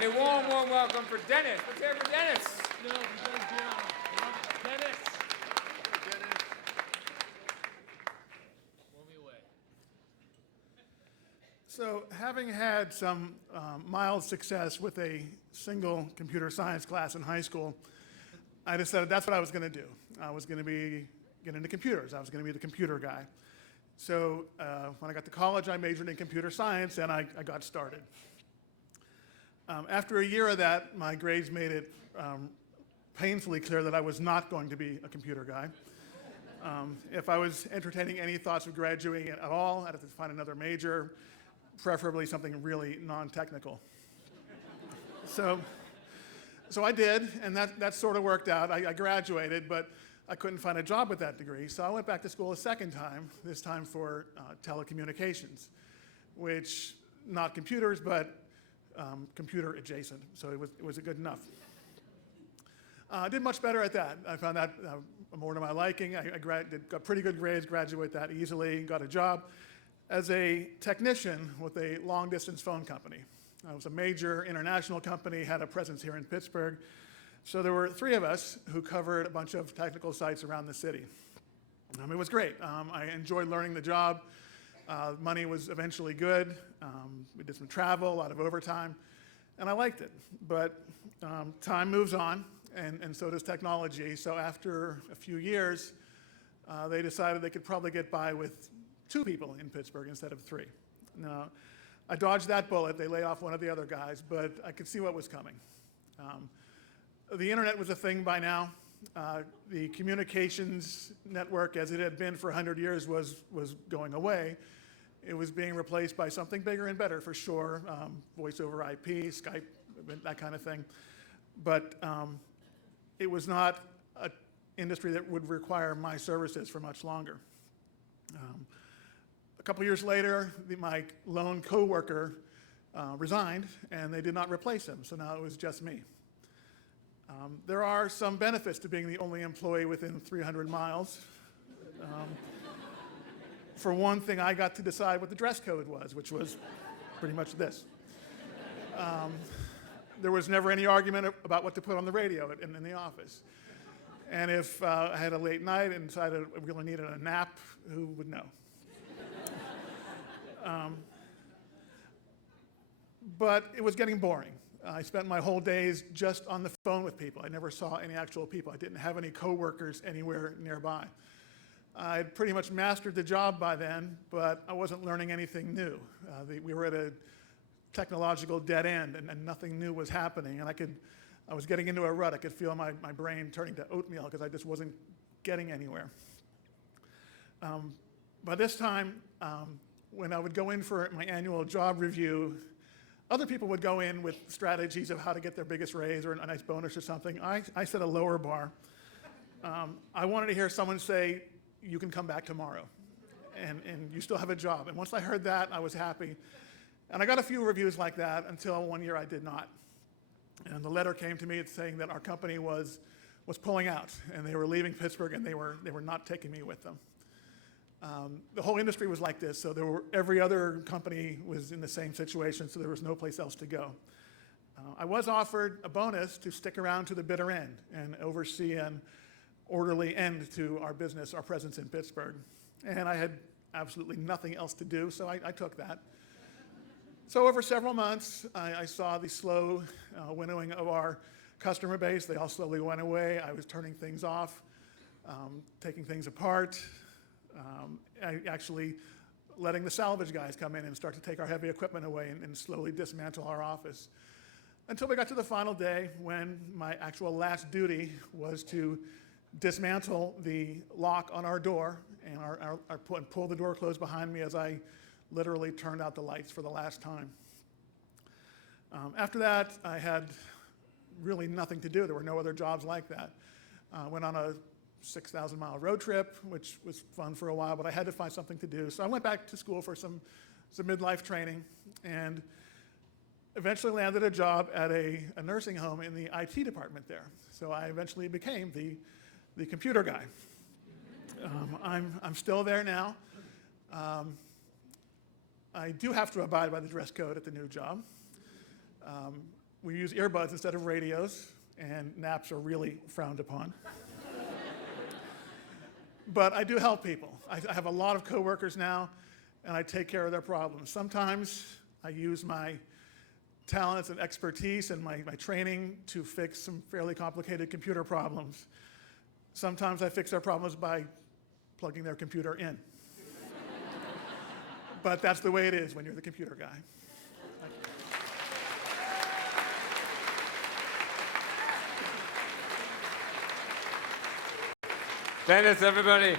And a warm, warm welcome for Dennis. Let's hear it for Dennis. No, Dennis. Blow me away. So having had some mild success with a single computer science class in high school, I decided that's what I was going to do. I was going to get into computers. I was going to be the computer guy. So when I got to college, I majored in computer science, and I got started. After a year of that, my grades made it painfully clear that I was not going to be a computer guy. If I was entertaining any thoughts of graduating at all, I'd have to find another major, preferably something really non-technical. So I did, and that sort of worked out. I graduated, but I couldn't find a job with that degree, so I went back to school a second time, this time for telecommunications, which, not computers, but computer adjacent, so it was good enough. I did much better at that. I found that more to my liking. I got pretty good grades, graduated that easily, got a job as a technician with a long-distance phone company. It was a major international company, had a presence here in Pittsburgh. So there were three of us who covered a bunch of technical sites around the city. It was great. I enjoyed learning the job. Money was eventually good. We did some travel, a lot of overtime, and I liked it. But time moves on, and so does technology. So after a few years, they decided they could probably get by with 2 people in Pittsburgh instead of 3. Now, I dodged that bullet. They laid off one of the other guys, but I could see what was coming. The internet was a thing by now. The communications network, as it had been for 100 years, was going away. It was being replaced by something bigger and better, for sure. Voice over IP, Skype, that kind of thing. But it was not an industry that would require my services for much longer. A couple years later, my lone coworker resigned, and they did not replace him, so now it was just me. There are some benefits to being the only employee within 300 miles. For one thing, I got to decide what the dress code was, which was pretty much this. There was never any argument about what to put on the radio in the office. And if I had a late night and decided I really needed a nap, who would know? But it was getting boring. I spent my whole days just on the phone with people. I never saw any actual people. I didn't have any coworkers anywhere nearby. I'd pretty much mastered the job by then, but I wasn't learning anything new. We were at a technological dead end, and nothing new was happening. And I was getting into a rut. I could feel my brain turning to oatmeal because I just wasn't getting anywhere. By this time, when I would go in for my annual job review, other people would go in with strategies of how to get their biggest raise or a nice bonus or something. I set a lower bar. I wanted to hear someone say, "You can come back tomorrow, and you still have a job." And once I heard that, I was happy. And I got a few reviews like that until one year I did not. And the letter came to me saying that our company was pulling out, and they were leaving Pittsburgh, and they were not taking me with them. The whole industry was like this, so every other company was in the same situation, so there was no place else to go. I was offered a bonus to stick around to the bitter end and oversee an orderly end to our business, our presence in Pittsburgh. And I had absolutely nothing else to do, so I took that. So over several months, I saw the slow winnowing of our customer base. They all slowly went away. I was turning things off, taking things apart, actually letting the salvage guys come in and start to take our heavy equipment away and slowly dismantle our office. Until we got to the final day when my actual last duty was to dismantle the lock on our door and pull the door closed behind me as I literally turned out the lights for the last time. After that, I had really nothing to do. There were no other jobs like that. Went on a 6,000-mile road trip, which was fun for a while, but I had to find something to do. So I went back to school for some midlife training and eventually landed a job at a nursing home in the IT department there. So I eventually became the computer guy. I'm still there now. I do have to abide by the dress code at the new job. We use earbuds instead of radios, and naps are really frowned upon. But I do help people. I have a lot of coworkers now, and I take care of their problems. Sometimes I use my talents and expertise and my training to fix some fairly complicated computer problems. Sometimes I fix their problems by plugging their computer in. But that's the way it is when you're the computer guy. Dennis, everybody.